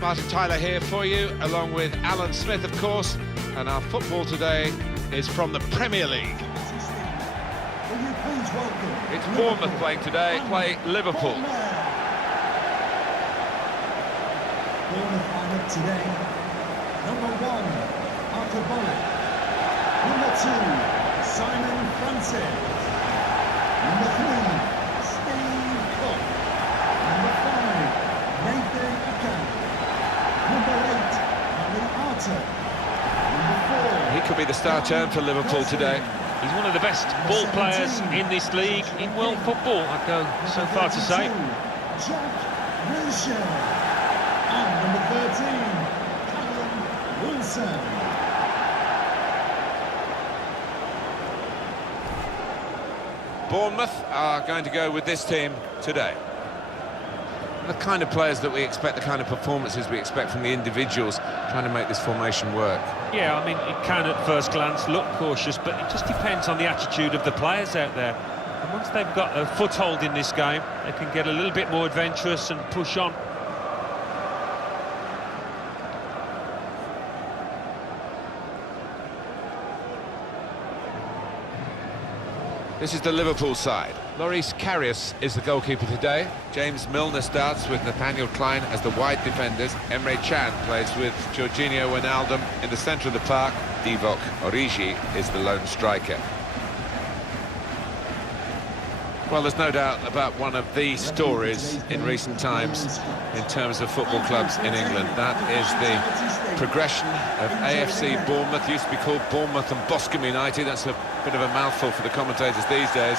Martin Tyler here for you, along with Alan Smith, of course, and our football today is from the Premier League. It's Bournemouth playing today, play Liverpool. Bournemouth lineup today. Number 1, Arthur Bullock. Number 2, Simon Francis. Number 3, Steve Cook. Number 5, Nathan Akan. Number 8, Harry Arter. Number 4... He could be the star turn for Liverpool today. He's one of the best ball players in this league, in world football, I'd go so far to say. Jack Wilshere. And number 13, Callum Wilson. Bournemouth are going to go with this team today. The kind of players that we expect, the kind of performances we expect from the individuals trying to make this formation work. Yeah, I mean, it can at first glance look cautious, but it just depends on the attitude of the players out there. And once they've got a foothold in this game, they can get a little bit more adventurous and push on. This is the Liverpool side. Loris Karius is the goalkeeper today. James Milner starts with Nathaniel Klein as the wide defenders. Emre Can plays with Jorginho Wijnaldum in the centre of the park. Divock Origi is the lone striker. Well, there's no doubt about one of the stories in recent times in terms of football clubs in England. That is the progression of AFC Bournemouth. Used to be called Bournemouth and Boscombe United. That's a bit of a mouthful for the commentators these days.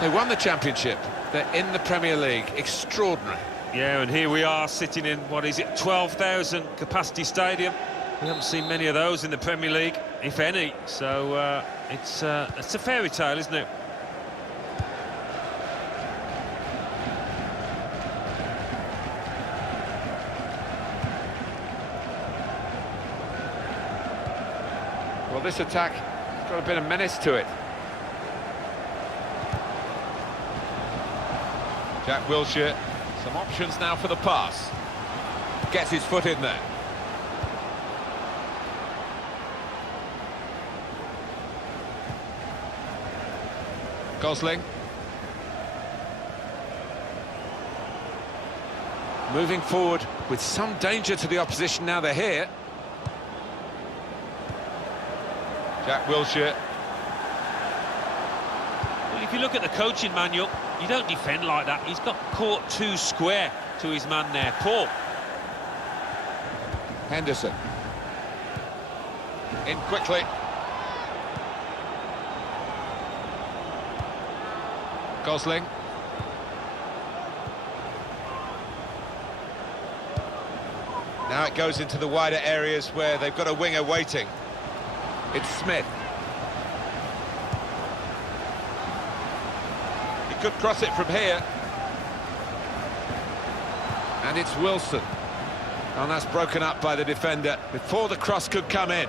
They won the championship. They're in the Premier League. Extraordinary. Yeah, and here we are sitting in, what is it, 12,000 capacity stadium. We haven't seen many of those in the Premier League, if any. So it's a fairy tale, isn't it? Well, this attack has got a bit of menace to it. Jack Wilshere, some options now for the pass. Gets his foot in there. Gosling. Moving forward with some danger to the opposition now they're here. Jack Wilshere. Well, if you look at the coaching manual, you don't defend like that. He's got caught too square to his man there. Paul. Henderson. In quickly. Gosling. Now it goes into the wider areas where they've got a winger waiting. It's Smith. He could cross it from here. And it's Wilson. And that's broken up by the defender before the cross could come in.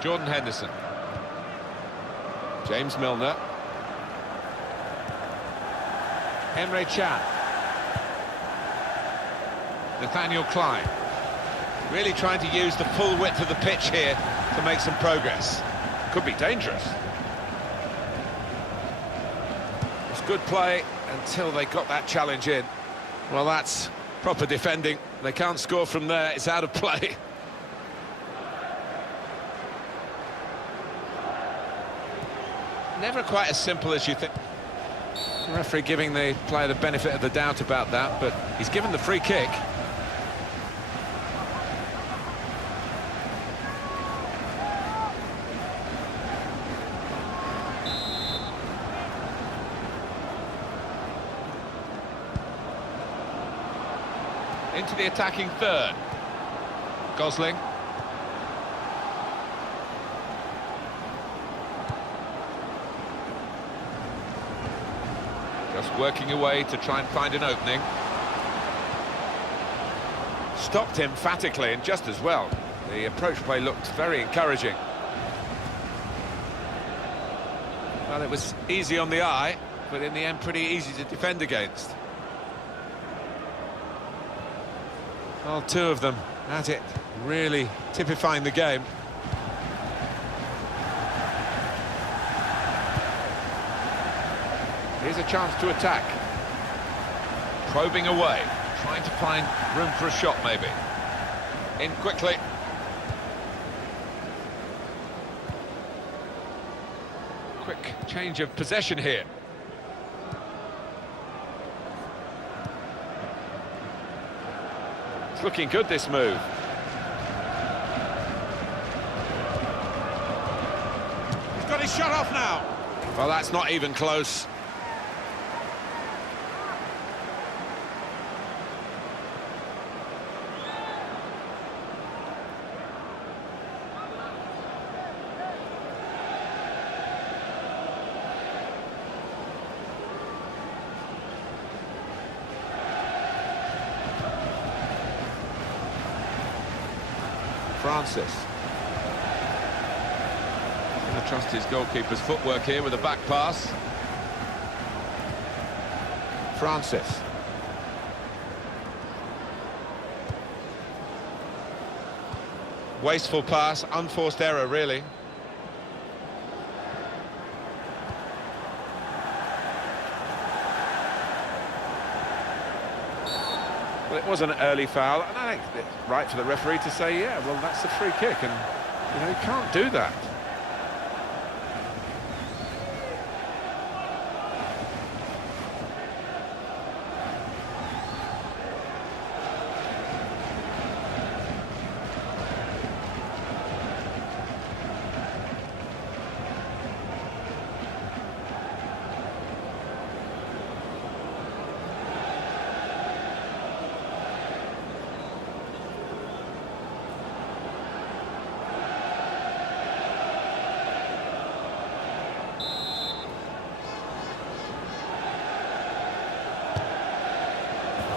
Jordan Henderson. James Milner. Emre Can. Nathaniel Klein. Really trying to use the full width of the pitch here to make some progress. Could be dangerous. It's good play until they got that challenge in. Well, that's proper defending. They can't score from there. It's out of play. Never quite as simple as you think. The referee giving the player the benefit of the doubt about that, but he's given the free kick. Into the attacking third. Gosling. Just working away to try and find an opening. Stopped emphatically and just as well. The approach play looked very encouraging. Well, it was easy on the eye, but in the end pretty easy to defend against. Well, two of them at it, really typifying the game. Here's a chance to attack. Probing away, trying to find room for a shot maybe. In quickly. Quick change of possession here. It's looking good, this move. He's got his shot off now. Well, that's not even close. Francis. He's going to trust his goalkeeper's footwork here with a back pass. Francis. Wasteful pass, unforced error really. Well, it was an early foul, and I think it's right for the referee to say, yeah, well, that's the free kick, and, you know, you can't do that.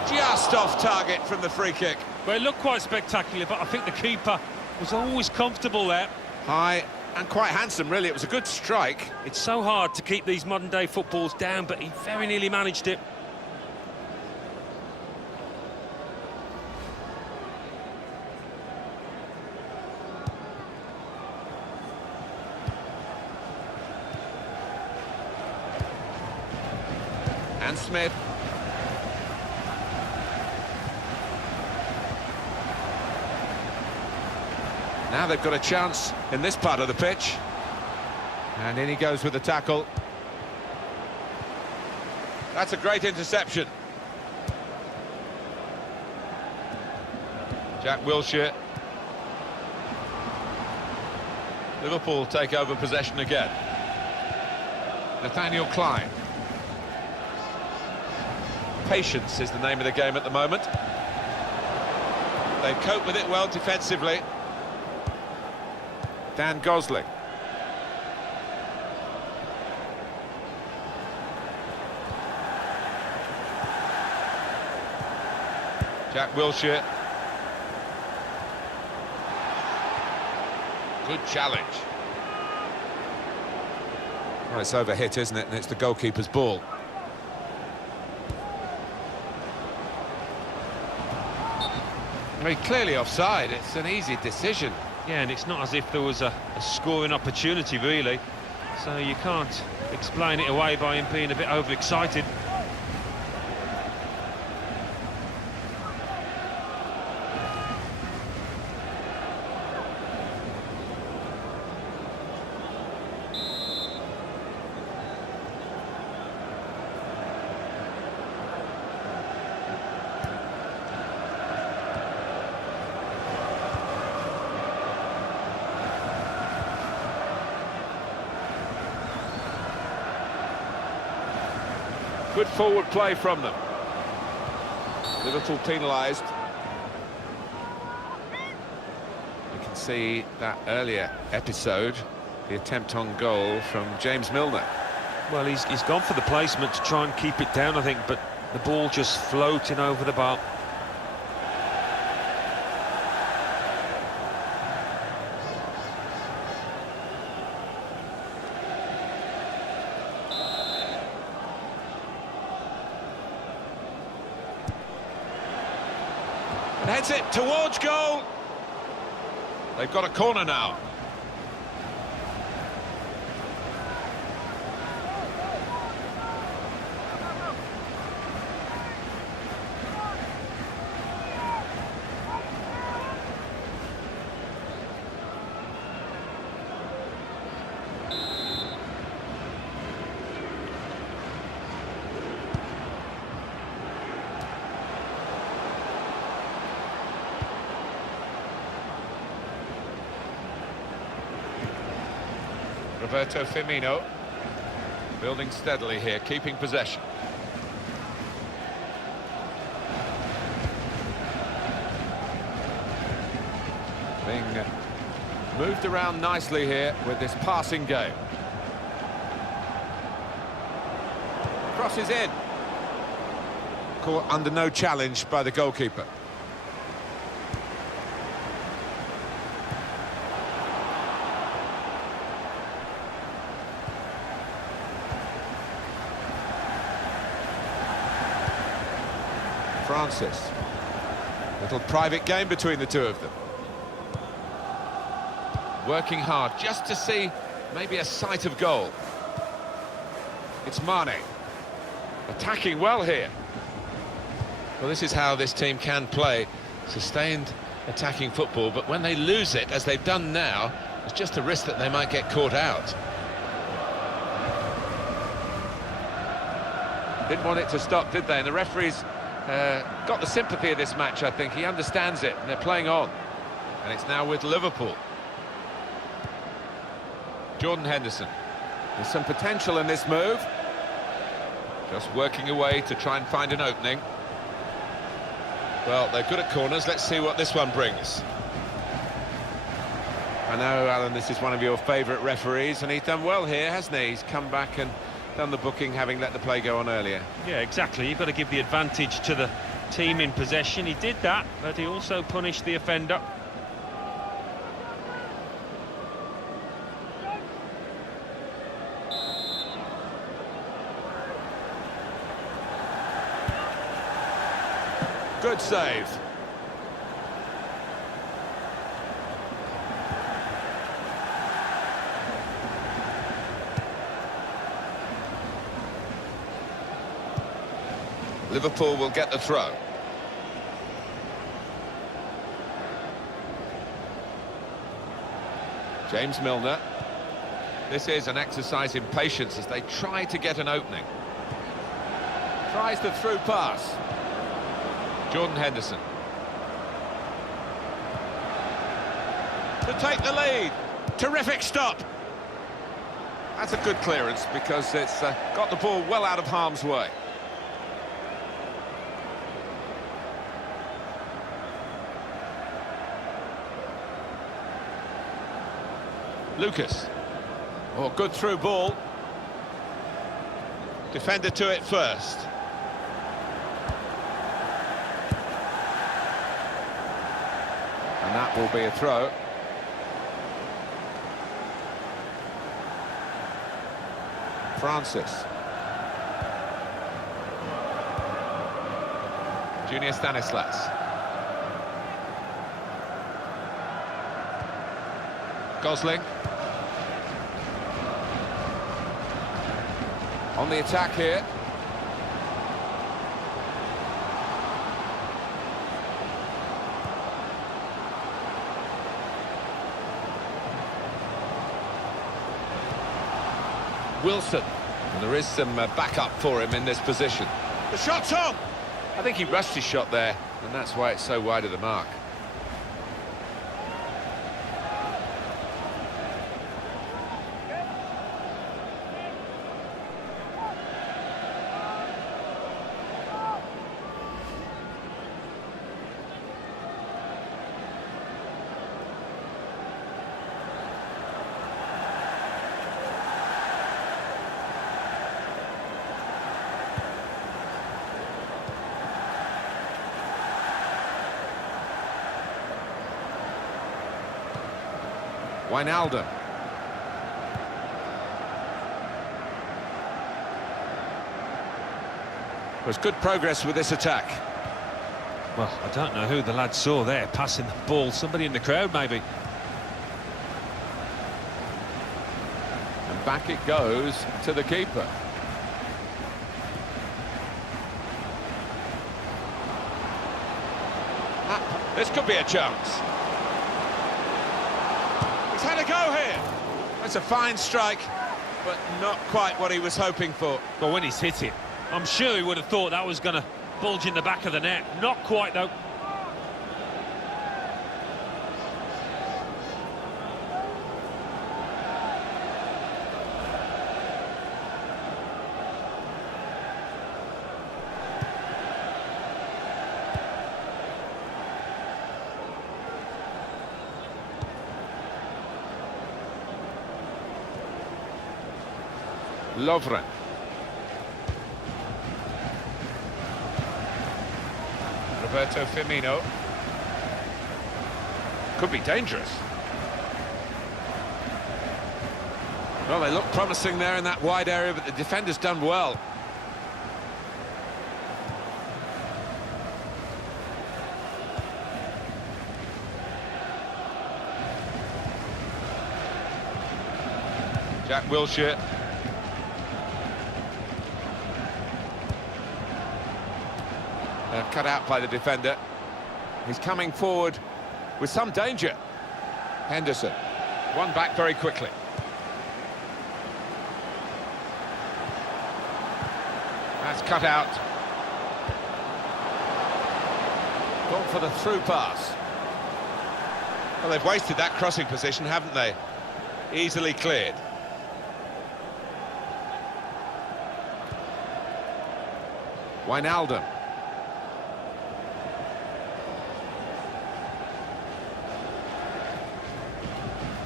Just off target from the free kick. Well, it looked quite spectacular, but I think the keeper was always comfortable there. High and quite handsome, really. It was a good strike. It's so hard to keep these modern-day footballs down, but he very nearly managed it. And Smith. Now they've got a chance in this part of the pitch. And in he goes with the tackle. That's a great interception. Jack Wilshere. Liverpool take over possession again. Nathaniel Klein. Patience is the name of the game at the moment. They cope with it well defensively. Dan Gosling. Jack Wilshere. Good challenge. Well, it's overhit, isn't it? And it's the goalkeeper's ball. Very clearly offside. It's an easy decision. Yeah, and it's not as if there was a scoring opportunity, really. So you can't explain it away by him being a bit overexcited. Good forward play from them. Liverpool penalised. You can see that earlier episode, the attempt on goal from James Milner. Well, he's gone for the placement to try and keep it down, I think, but the ball just floating over the bar. Gets it towards goal. They've got a corner now. Roberto Firmino, building steadily here, keeping possession. Being moved around nicely here with this passing game. Crosses in. Caught under no challenge by the goalkeeper. Francis. Little private game between the two of them. Working hard just to see maybe a sight of goal. It's Mane. Attacking well here. Well, this is how this team can play. Sustained attacking football, but when they lose it, as they've done now, it's just a risk that they might get caught out. Didn't want it to stop, did they? And the referee's got the sympathy of this match, I think. He understands it, and they're playing on. And it's now with Liverpool. Jordan Henderson. There's some potential in this move. Just working away to try and find an opening. Well, they're good at corners. Let's see what this one brings. I know, Alan, this is one of your favourite referees, and he's done well here, hasn't he? He's come back and done the booking, having let the play go on earlier. Yeah, exactly. You've got to give the advantage to the team in possession. He did that, but he also punished the offender. Good save. Liverpool will get the throw. James Milner. This is an exercise in patience as they try to get an opening. Tries the through pass. Jordan Henderson. To take the lead. Terrific stop. That's a good clearance because it's got the ball well out of harm's way. Lucas. Oh, good through ball. Defender to it first. And that will be a throw. Francis. Junior Stanislas. Gosling. On the attack here. Wilson. And there is some backup for him in this position. The shot's on! I think he rushed his shot there, and that's why it's so wide of the mark. Wijnaldum. There's good progress with this attack. Well, I don't know who the lad saw there passing the ball. Somebody in the crowd, maybe. And back it goes to the keeper. This could be a chance. He's had a go here. That's a fine strike, but not quite what he was hoping for. Well, when he's hit it, I'm sure he would have thought that was going to bulge in the back of the net. Not quite, though. Lovren. Roberto Firmino. Could be dangerous. Well, they look promising there in that wide area, but the defender's done well. Jack Wilshere. Cut out by the defender. He's coming forward with some danger. Henderson. One back very quickly. That's cut out. Gone for the through pass. Well, they've wasted that crossing position, haven't they? Easily cleared. Wijnaldum.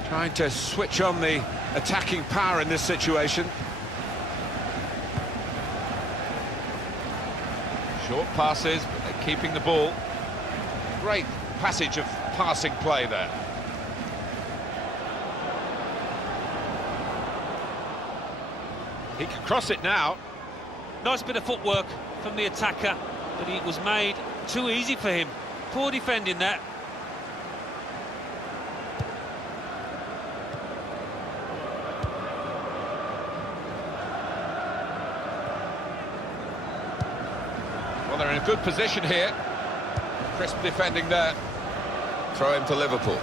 Trying to switch on the attacking power in this situation. Short passes, but they're keeping the ball. Great passage of passing play there. He can cross it now. Nice bit of footwork from the attacker, but it was made too easy for him. Poor defending that. They're in a good position here. Crisp defending there. Throw him to Liverpool.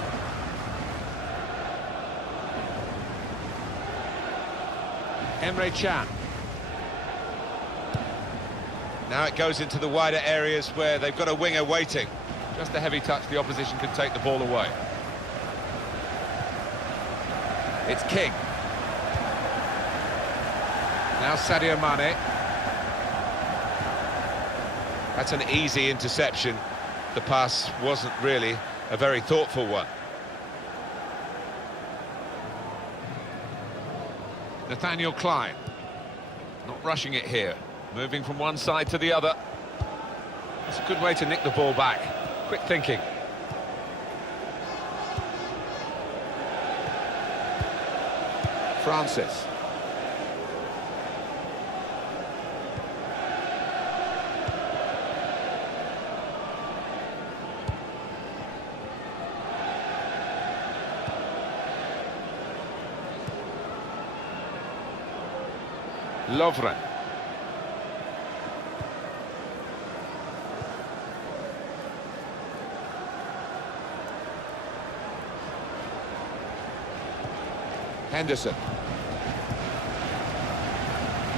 Emre Can. Now it goes into the wider areas where they've got a winger waiting. Just a heavy touch, the opposition can take the ball away. It's King. Now Sadio Mane. That's an easy interception. The pass wasn't really a very thoughtful one. Nathaniel Klein. Not rushing it here. Moving from one side to the other. It's a good way to nick the ball back. Quick thinking. Francis. Lovren. Henderson.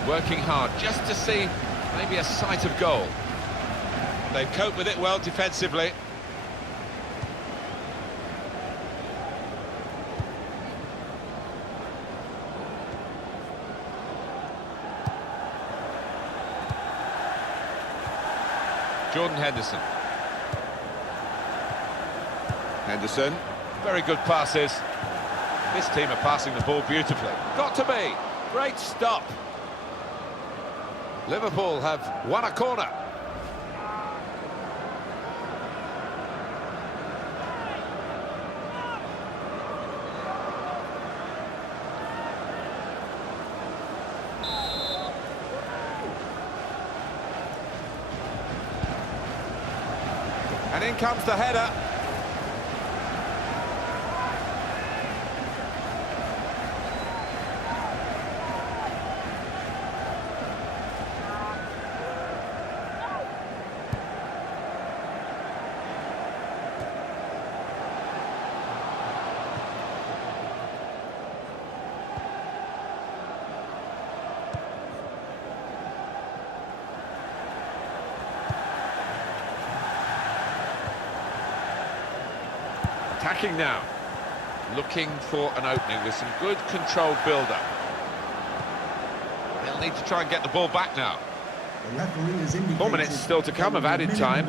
Working hard just to see maybe a sight of goal. They've coped with it well defensively. Jordan Henderson. Henderson, very good passes. This team are passing the ball beautifully. Got to be. Great stop. Liverpool have won a corner. In comes the header. Attacking now, looking for an opening with some good controlled build-up. They'll need to try and get the ball back now. The referee has indicated 4 minutes still to come of added time.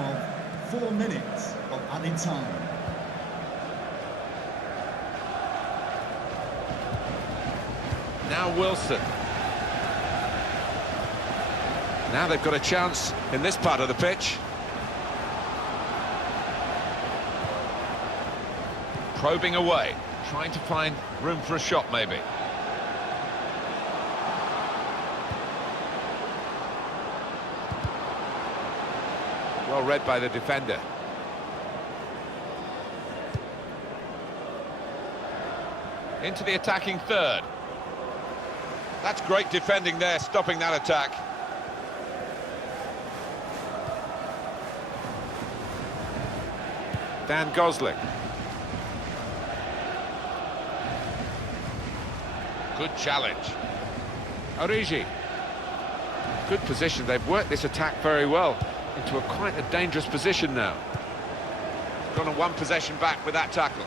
4 minutes of added time. Now Wilson. Now they've got a chance in this part of the pitch. Probing away, trying to find room for a shot maybe. Well read by the defender. Into the attacking third. That's great defending there, stopping that attack. Dan Gosling. Good challenge. Origi. Good position. They've worked this attack very well into quite a dangerous position now. Gone on one possession back with that tackle.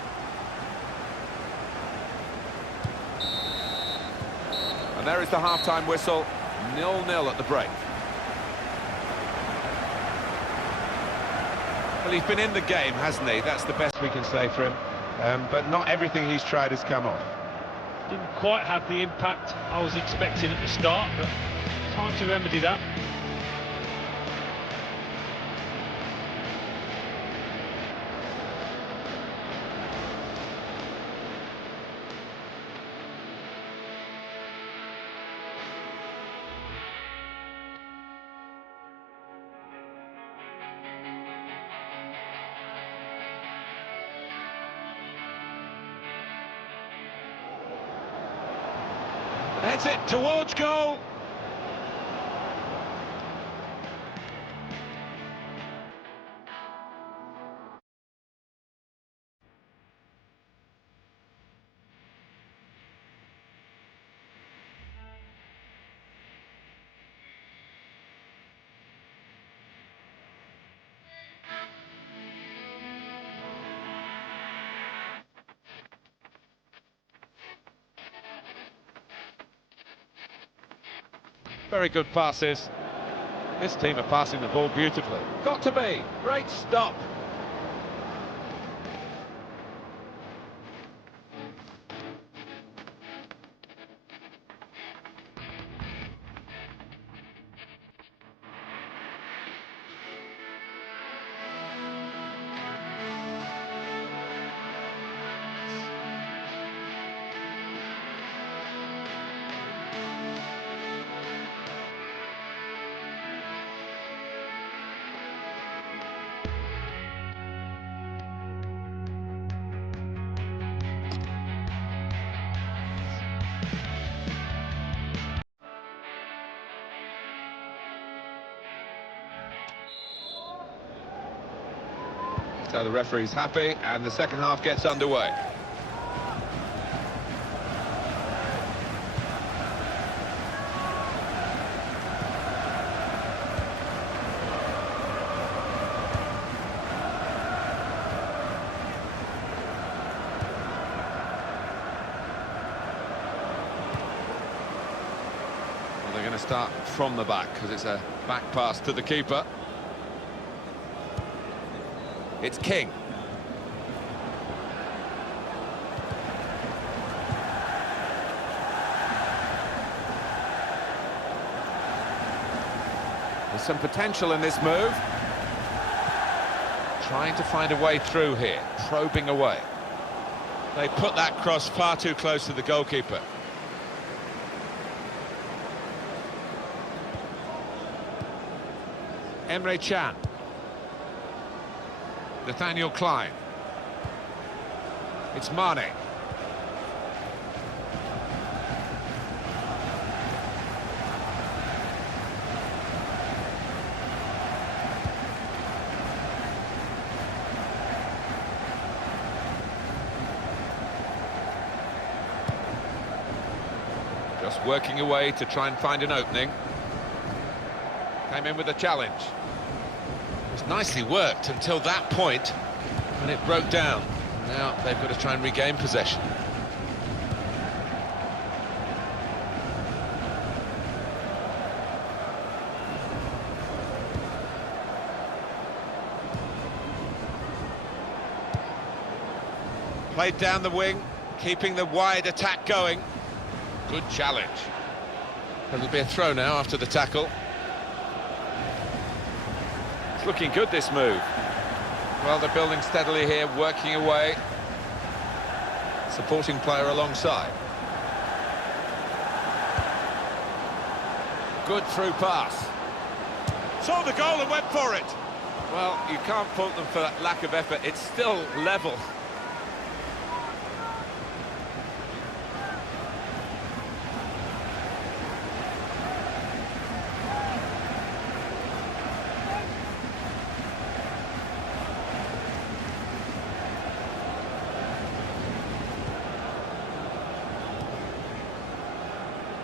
And there is the half-time whistle. 0-0 at the break. Well, he's been in the game, hasn't he? That's the best we can say for him. But not everything he's tried has come off. Didn't quite have the impact I was expecting at the start, but time to remedy that. Heads it towards goal. Very good passes. This team are passing the ball beautifully. Got to be. Great stop. So the referee's happy, and the second half gets underway. Well, they're going to start from the back because it's a back pass to the keeper. It's King. There's some potential in this move. Trying to find a way through here, probing away. They put that cross far too close to the goalkeeper. Emre Can. Nathaniel Klein. It's Mane. Just working away to try and find an opening. Came in with a challenge. It was nicely worked until that point when it broke down. Now they've got to try and regain possession. Played down the wing, keeping the wide attack going. Good challenge. It'll be a throw now after the tackle. It's looking good, this move. Well, they're building steadily here, working away. Supporting player alongside. Good through pass. Saw the goal and went for it. Well, you can't fault them for that lack of effort. It's still level.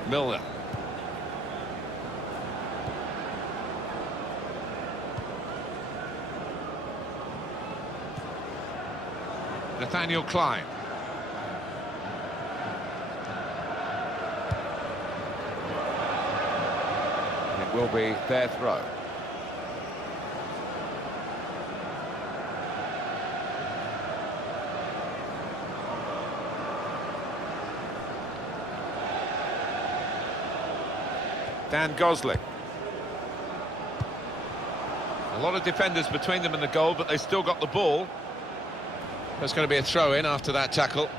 Milner. Nathaniel Klein. It will be their throw. Dan Gosling. A lot of defenders between them and the goal, but they still got the ball. There's going to be a throw-in after that tackle.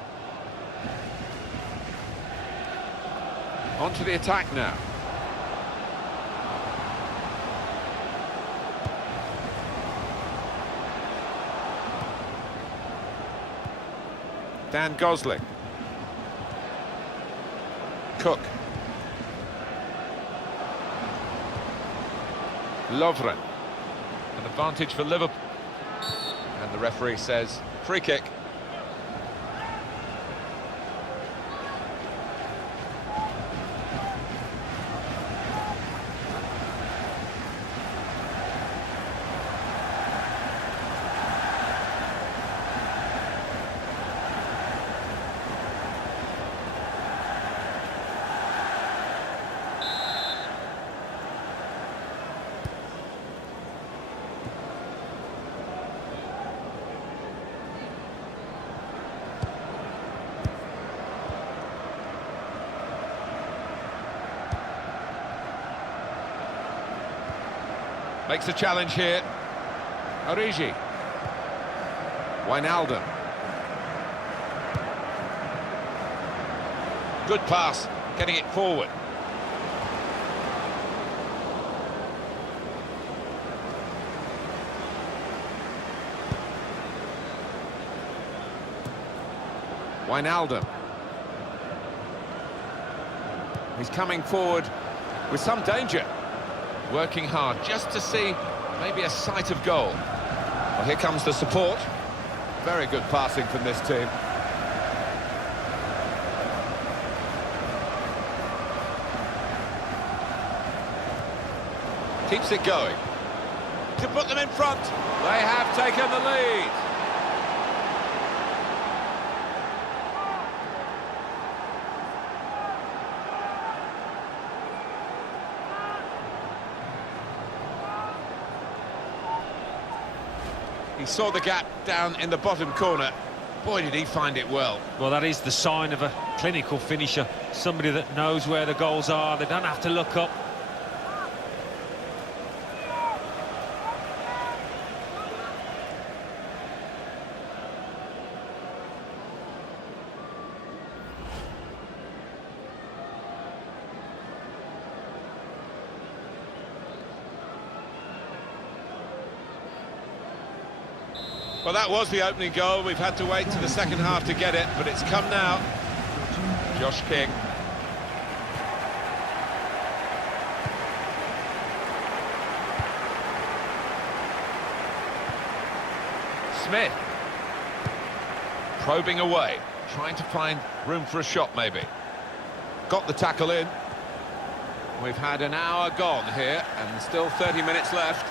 On to the attack now. Dan Gosling. Cook. Lovren. An advantage for Liverpool. And the referee says free kick. Makes a challenge here. Origi. Wijnaldum. Good pass, getting it forward. Wijnaldum. He's coming forward with some danger. Working hard just to see maybe a sight of goal. Well, here comes the support. Very good passing from this team. Keeps it going. To put them in front. They have taken the lead. He saw the gap down in the bottom corner. Boy, did he find it well. Well, that is the sign of a clinical finisher. Somebody that knows where the goals are. They don't have to look up. Well, that was the opening goal. We've had to wait to the second half to get it, but it's come now. Josh King. Smith. Probing away, trying to find room for a shot maybe. Got the tackle in. We've had an hour gone here and still 30 minutes left.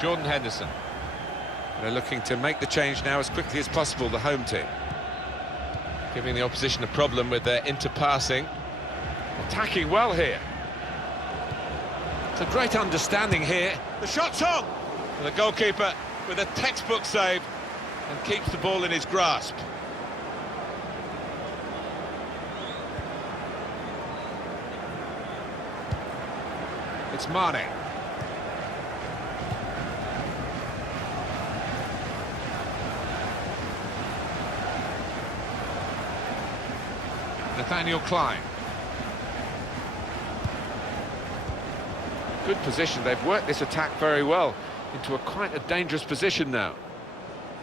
Jordan Henderson. They're looking to make the change now as quickly as possible, the home team. Giving the opposition a problem with their interpassing. Attacking well here. It's a great understanding here. The shot's on! And the goalkeeper with a textbook save and keeps the ball in his grasp. It's Mane. Nathaniel Klein. Good position. They've worked this attack very well into quite a dangerous position now.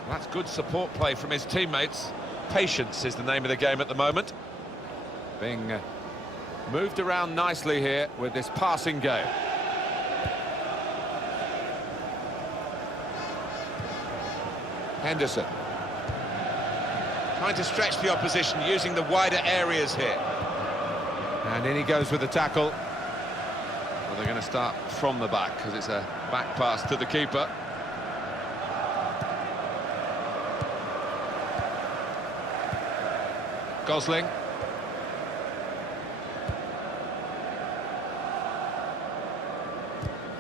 That's good support play from his teammates. Patience is the name of the game at the moment. Being moved around nicely here with this passing game. Henderson. Trying to stretch the opposition, using the wider areas here. And in he goes with the tackle. Well, they're going to start from the back, because it's a back pass to the keeper. Gosling.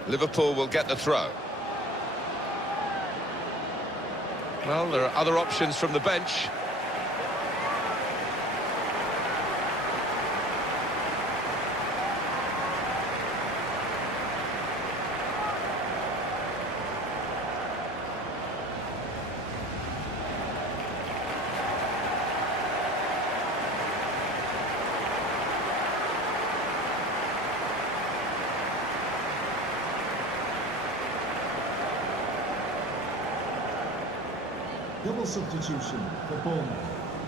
Liverpool will get the throw. Well, there are other options from the bench. Double substitution for Bournemouth.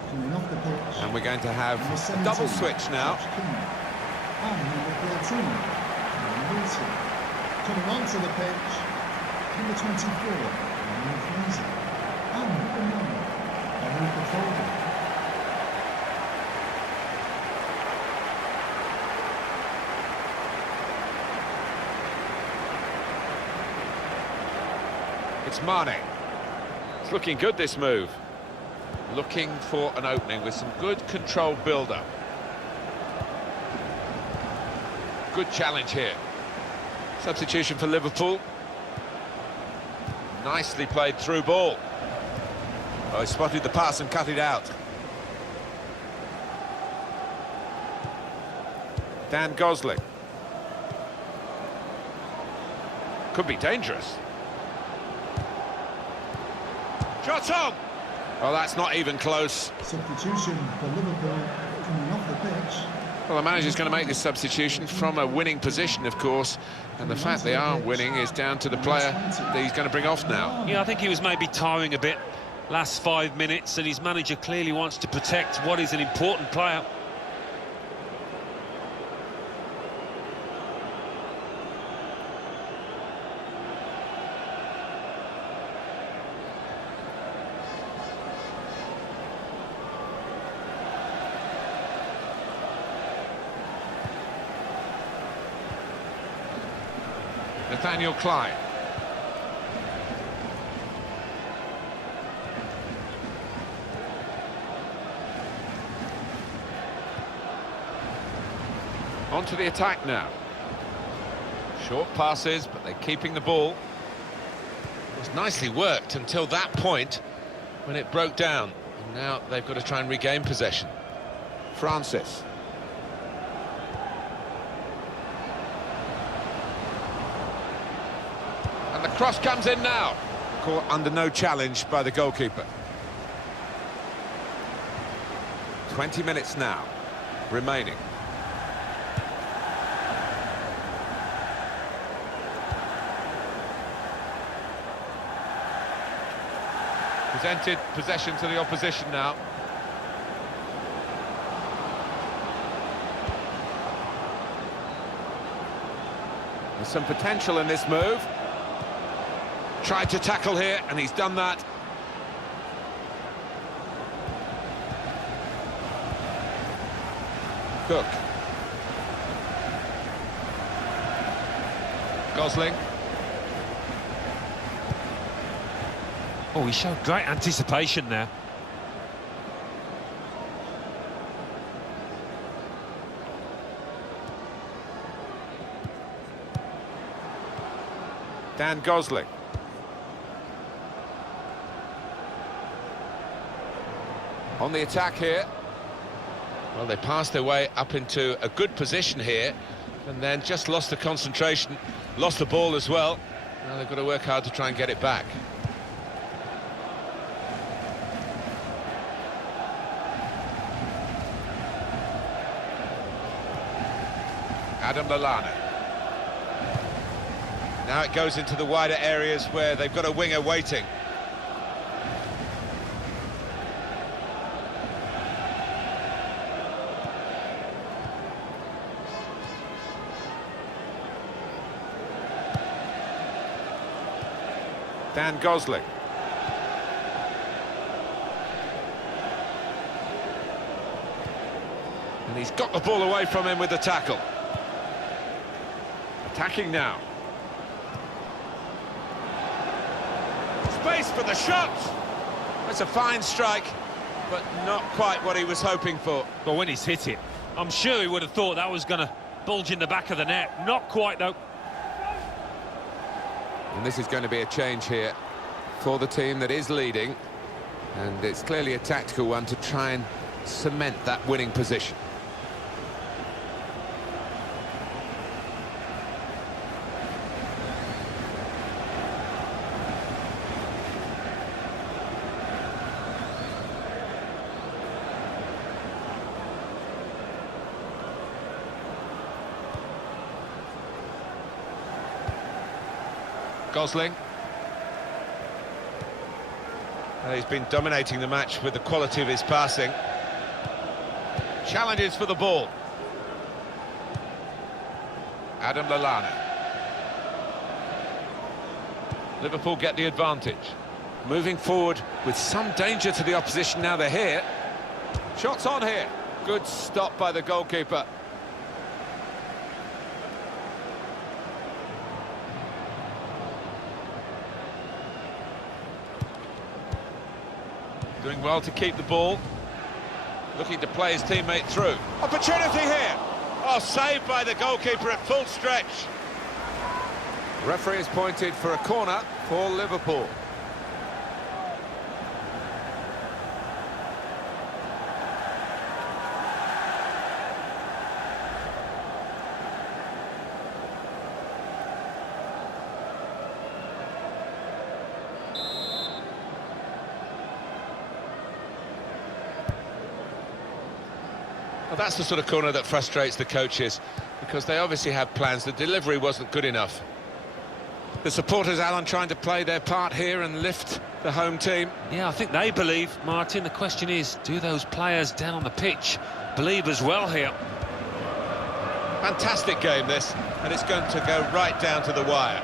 Coming off the pitch. And we're going to have a double switch now. And number 13, Wilson. Coming onto the pitch, number 24, Ryan Fraser. And number 9, Enrique Foden. It's Mane. It's looking good, this move. Looking for an opening with some good controlled build-up. Good challenge here. Substitution for Liverpool. Nicely played through ball. Oh, he spotted the pass and cut it out. Dan Gosling. Could be dangerous. Shot on! Well, that's not even close. Substitution for Liverpool coming off the pitch. Well, the manager's going to make this substitution from a winning position, of course, and the fact they are winning is down to the player that he's going to bring off now. Yeah, I think he was maybe tiring a bit last 5 minutes, and his manager clearly wants to protect what is an important player. Nathaniel Klein. On to the attack now. Short passes, but they're keeping the ball. It was nicely worked until that point when it broke down. And now they've got to try and regain possession. Francis. And the cross comes in now. Caught under no challenge by the goalkeeper. 20 minutes now remaining. Presented possession to the opposition now. There's some potential in this move. Tried to tackle here, and he's done that. Cook. Gosling. Oh, he showed great anticipation there. Dan Gosling. On the attack here. Well, they passed their way up into a good position here, and then just lost the concentration, lost the ball as well. Now they've got to work hard to try and get it back. Adam Lallana. Now it goes into the wider areas where they've got a winger waiting. Dan Gosling. And he's got the ball away from him with the tackle. Attacking now. Space for the shot. That's a fine strike, but not quite what he was hoping for. But when he's hit it, I'm sure he would have thought that was going to bulge in the back of the net. Not quite, though. And this is going to be a change here for the team that is leading. And it's clearly a tactical one to try and cement that winning position. Gosling. He's been dominating the match with the quality of his passing. Challenges for the ball. Adam Lallana. Liverpool get the advantage. Moving forward with some danger to the opposition now they're here. Shots on here. Good stop by the goalkeeper. Doing well to keep the ball. Looking to play his teammate through. Opportunity here. Oh, saved by the goalkeeper at full stretch. Referee has pointed for a corner for Liverpool. Well, that's the sort of corner that frustrates the coaches, because they obviously have plans. The delivery wasn't good enough. The supporters, Alan, trying to play their part here and lift the home team. Yeah, I think they believe, Martin. The question is, do those players down on the pitch believe as well here? Fantastic game, this, and it's going to go right down to the wire.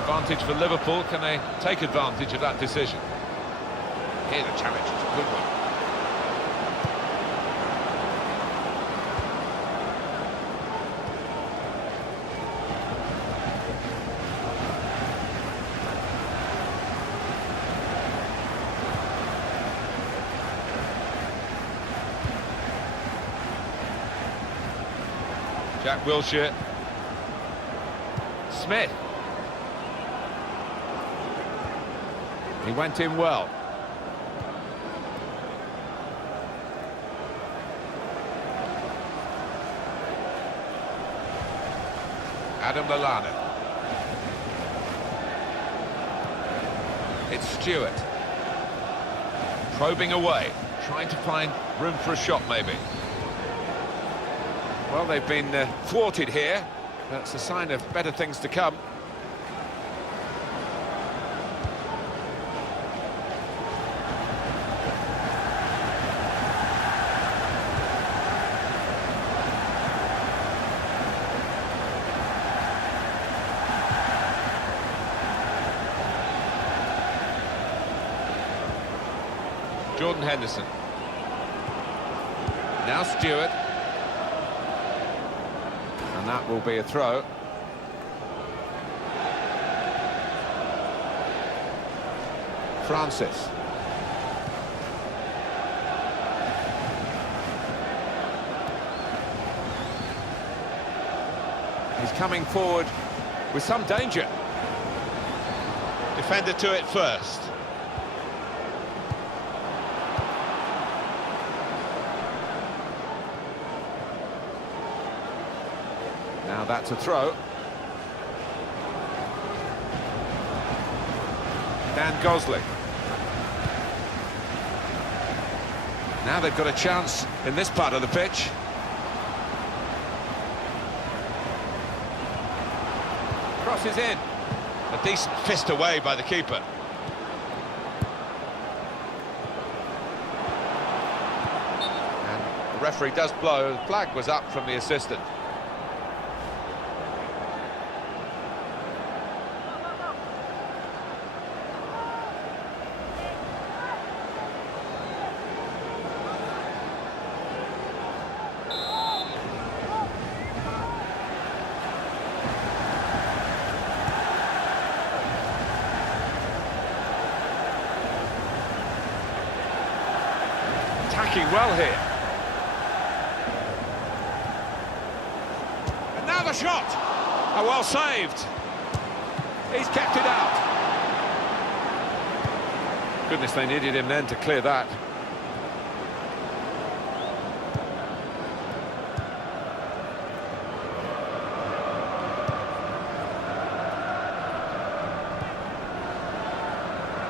Advantage for Liverpool. Can they take advantage of that decision? Here the challenge is a good one. Jack Wilshere. Smith. He went in well. Adam Lallana. It's Stewart. Probing away, trying to find room for a shot maybe. Well, they've been thwarted here, That's a sign of better things to come. Jordan Henderson. Now Stewart. And that will be a throw. Francis. He's coming forward with some danger. Defender to it first. Now that's a throw. Dan Gosling. Now they've got a chance in this part of the pitch. Crosses in. A decent fist away by the keeper. And the referee does blow. The flag was up from the assistant. Attacking well here. And now the shot! Oh, well saved. He's kept it out. Goodness, they needed him then to clear that.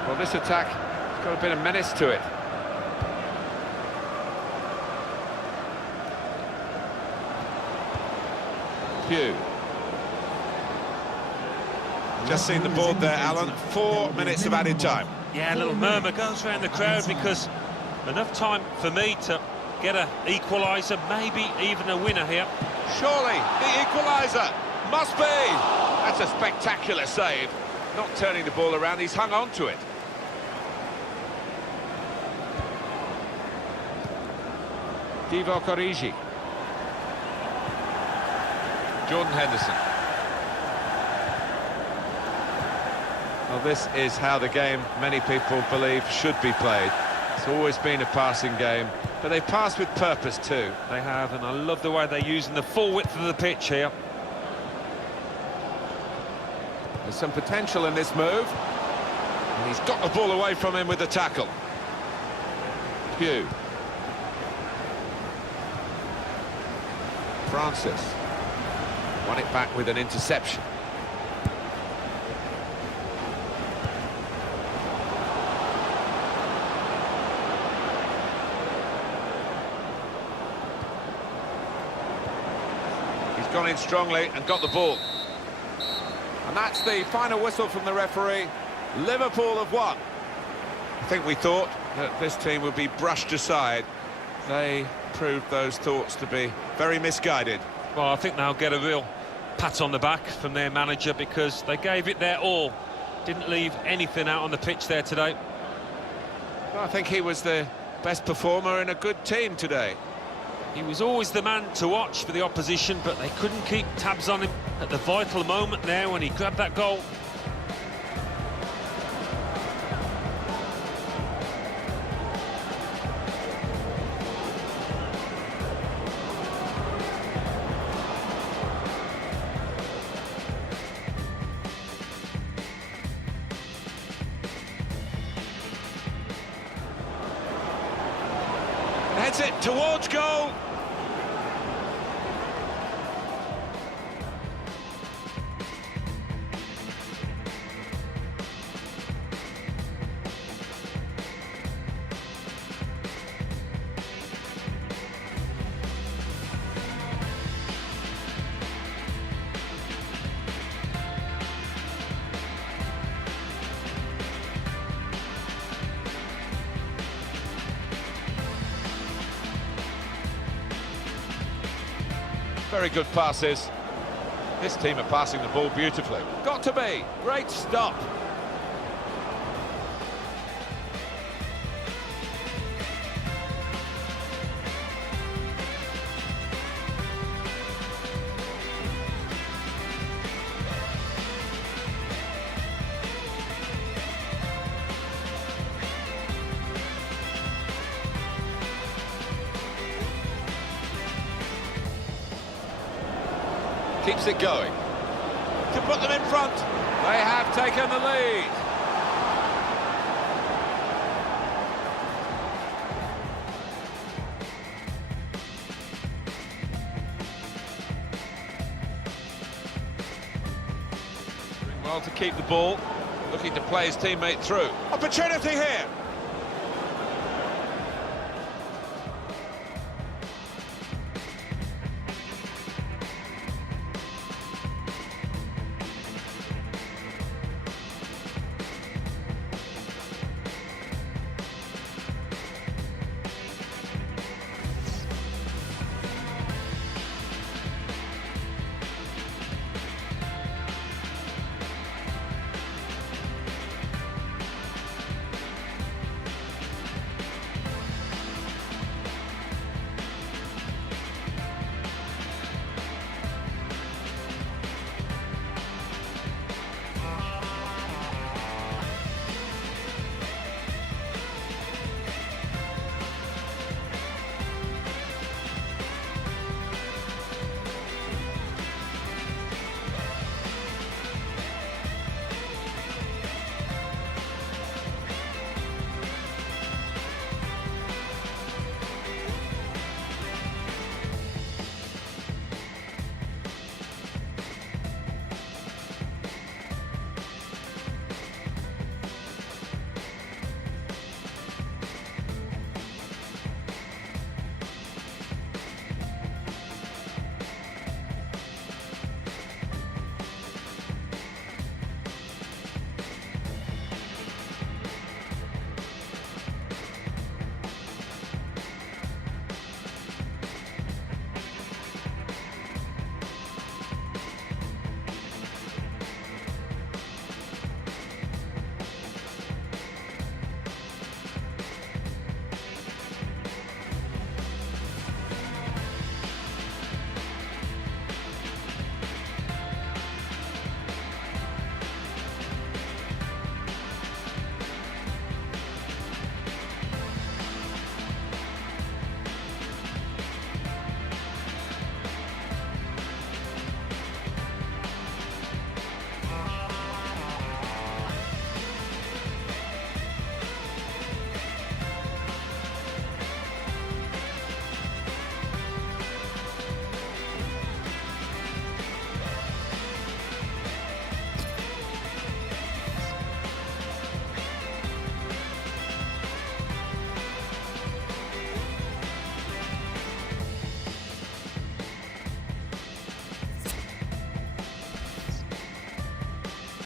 Well, this attack has got a bit of menace to it. BOU. Just seen the board there, Alan. 4 minutes of added time. Yeah, a little murmur goes around the crowd because enough time for me to get an equaliser, maybe even a winner here. Surely, the equaliser must be. That's a spectacular save. Not turning the ball around, he's hung on to it. Divock Origi. Jordan Henderson. Well, this is how the game, many people believe, should be played. It's always been a passing game, but they pass with purpose too. They have, and I love the way they're using the full width of the pitch here. There's some potential in this move. And he's got the ball away from him with the tackle. BOU. Francis. Won it back with an interception. He's gone in strongly and got the ball. And that's the final whistle from the referee. Liverpool have won. I think we thought that this team would be brushed aside. They proved those thoughts to be very misguided. Well, I think they'll get a real pat on the back from their manager because they gave it their all. Didn't leave anything out on the pitch there today. Well, I think he was the best performer in a good team today. He was always the man to watch for the opposition, but they couldn't keep tabs on him at the vital moment there when he grabbed that goal. Heads it towards goal. Very good passes. This team are passing the ball beautifully. Got to be. Great stop. Keeps it going. To put them in front. They have taken the lead. Doing well to keep the ball. Looking to play his teammate through. Opportunity here.